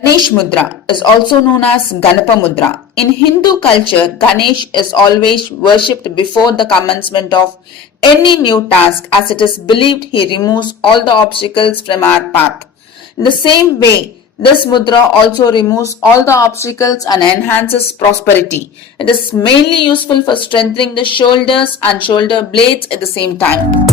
Ganesh Mudra is also known as Ganapa Mudra. In Hindu culture, Ganesh is always worshipped before the commencement of any new task, as it is believed he removes all the obstacles from our path. In the same way, this mudra also removes all the obstacles and enhances prosperity. It is mainly useful for strengthening the shoulders and shoulder blades at the same time.